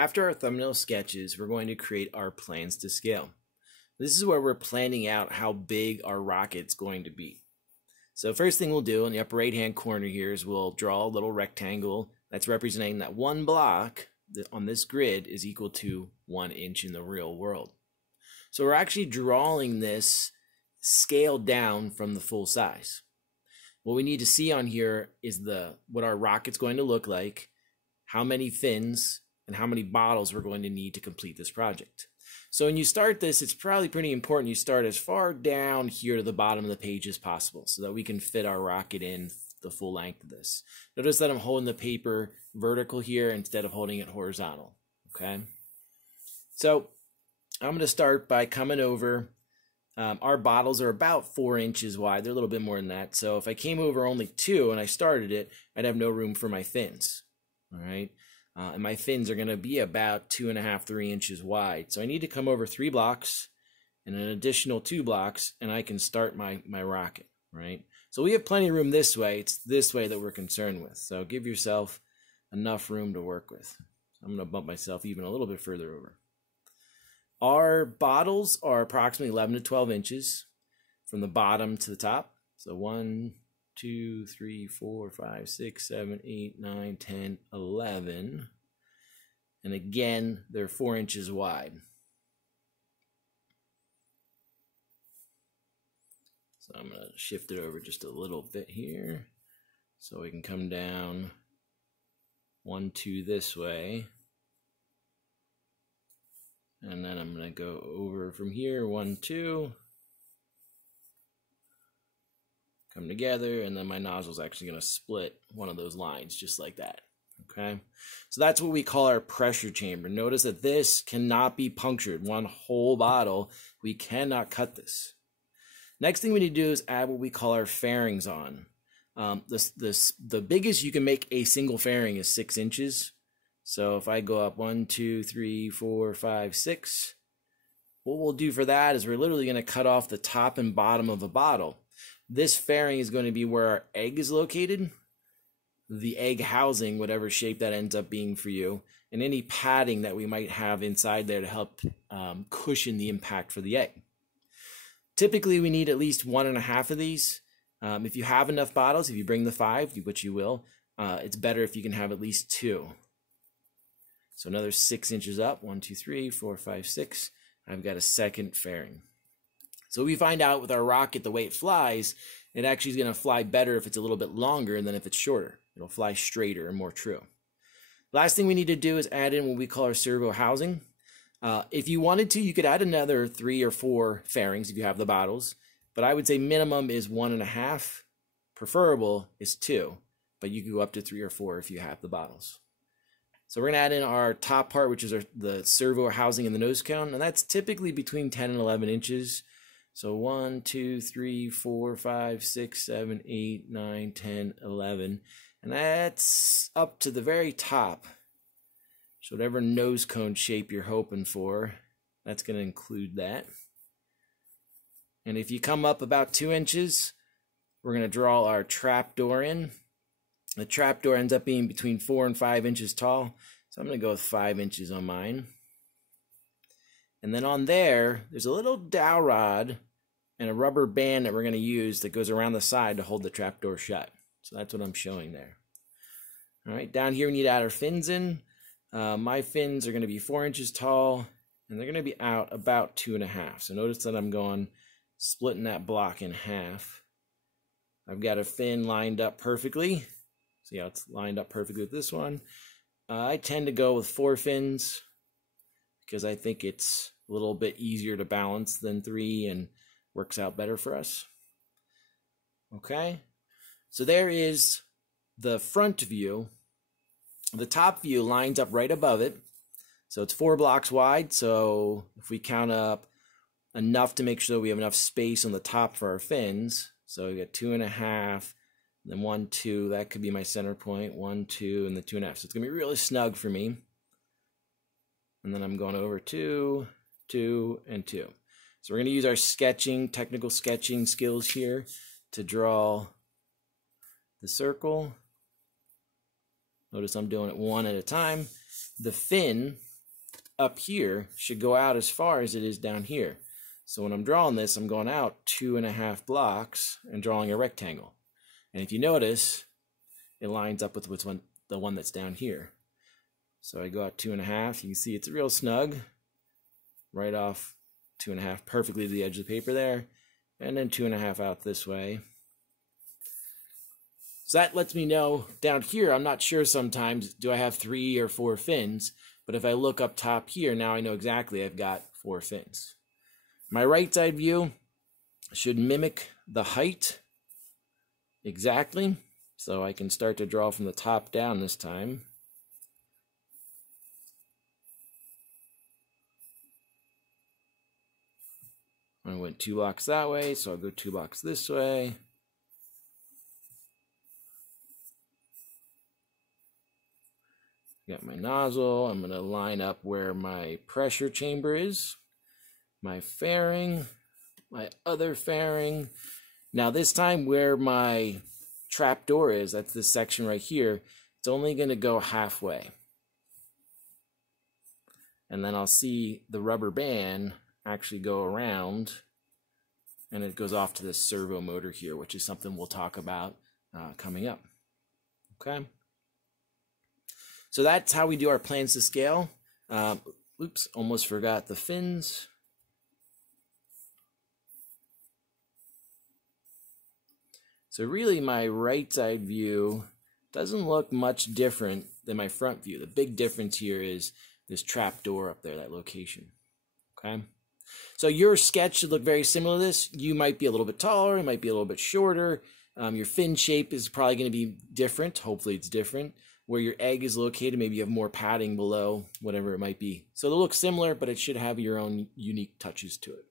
After our thumbnail sketches, we're going to create our plans to scale. This is where we're planning out how big our rocket's going to be. So first thing we'll do in the upper right hand corner here is we'll draw a little rectangle that's representing that one block on this grid is equal to 1 inch in the real world. So we're actually drawing this scaled down from the full size. What we need to see on here is what our rocket's going to look like, how many fins, and how many bottles we're going to need to complete this project. So when you start this, it's probably pretty important you start as far down here to the bottom of the page as possible so that we can fit our rocket in the full length of this. Notice that I'm holding the paper vertical here instead of holding it horizontal, okay? So I'm going to start by coming over. Our bottles are about 4 inches wide. They're a little bit more than that. So if I came over only 2 and I started it, I'd have no room for my fins, all right? And my fins are going to be about 2.5, 3 inches wide. So I need to come over 3 blocks and an additional 2 blocks, and I can start my rocket, right? So we have plenty of room this way. It's this way that we're concerned with. So give yourself enough room to work with. I'm going to bump myself even a little bit further over. Our bottles are approximately 11 to 12 inches from the bottom to the top. So 1, 2, 3, 4, 5, 6, 7, 8, 9, 10, 11. And again, they're 4 inches wide. So I'm going to shift it over just a little bit here so we can come down 1, 2 this way. And then I'm going to go over from here, 1, 2. Come together, and then my nozzle is actually going to split one of those lines just like that. Okay, so that's what we call our pressure chamber. Notice that this cannot be punctured. One whole bottle, we cannot cut this. Next thing we need to do is add what we call our fairings on. The biggest you can make a single fairing is 6 inches. So if I go up 1, 2, 3, 4, 5, 6, what we'll do for that is we're literally going to cut off the top and bottom of a bottle. This fairing is going to be where our egg is located, the egg housing, whatever shape that ends up being for you, and any padding that we might have inside there to help cushion the impact for the egg. Typically, we need at least 1.5 of these. If you have enough bottles, if you bring the 5, which you will, it's better if you can have at least 2. So another 6 inches up, 1, 2, 3, 4, 5, 6. I've got a second fairing. So we find out with our rocket, the way it flies, it actually is going to fly better if it's a little bit longer than if it's shorter. It'll fly straighter and more true. Last thing we need to do is add in what we call our servo housing. If you wanted to, you could add another 3 or 4 fairings if you have the bottles. But I would say minimum is 1.5. Preferable is 2. But you can go up to 3 or 4 if you have the bottles. So we're going to add in our top part, which is the servo housing and the nose cone. And that's typically between 10 and 11 inches. So 1, 2, 3, 4, 5, 6, 7, 8, 9, 10, 11. And that's up to the very top. So whatever nose cone shape you're hoping for, that's going to include that. And if you come up about 2 inches, we're going to draw our trap door in. The trap door ends up being between 4 and 5 inches tall. So I'm going to go with 5 inches on mine. And then on there's a little dowel rod and a rubber band that we're going to use that goes around the side to hold the trapdoor shut. So that's what I'm showing there. All right, down here we need to add our fins in. My fins are going to be 4 inches tall, and they're going to be out about 2.5. So notice that I'm splitting that block in half. I've got a fin lined up perfectly. See how it's lined up perfectly with this one. I tend to go with 4 fins because I think it's a little bit easier to balance than 3 and works out better for us. Okay, so there is the front view. The top view lines up right above it. So it's 4 blocks wide. So if we count up enough to make sure we have enough space on the top for our fins. So we got 2.5, then 1, 2. That could be my center point. 1, 2, and the 2.5. So it's going to be really snug for me. And then I'm going over 2, 2, and 2. So we're going to use our technical sketching skills here to draw the circle. Notice I'm doing it one at a time. The fin up here should go out as far as it is down here. So when I'm drawing this, I'm going out 2.5 blocks and drawing a rectangle. And if you notice, it lines up with the one that's down here. So I go out 2.5. You can see it's real snug, right off 2.5, perfectly to the edge of the paper there, and then 2.5 out this way. So that lets me know down here, I'm not sure sometimes, do I have 3 or 4 fins? But if I look up top here, now I know exactly I've got 4 fins. My right side view should mimic the height exactly. So I can start to draw from the top down this time. I went 2 blocks that way, so I'll go 2 blocks this way. Got my nozzle. I'm going to line up where my pressure chamber is, my fairing, my other fairing. Now this time where my trap door is, that's this section right here, it's only going to go halfway. And then I'll see the rubber band actually go around, and it goes off to this servo motor here, which is something we'll talk about coming up. Okay. So that's how we do our plans to scale. Oops, almost forgot the fins. So really my right side view doesn't look much different than my front view. The big difference here is this trap door up there, that location. Okay. So your sketch should look very similar to this. You might be a little bit taller, it might be a little bit shorter. Your fin shape is probably going to be different. Hopefully it's different. Where your egg is located, maybe you have more padding below, whatever it might be. So they'll look similar, but it should have your own unique touches to it.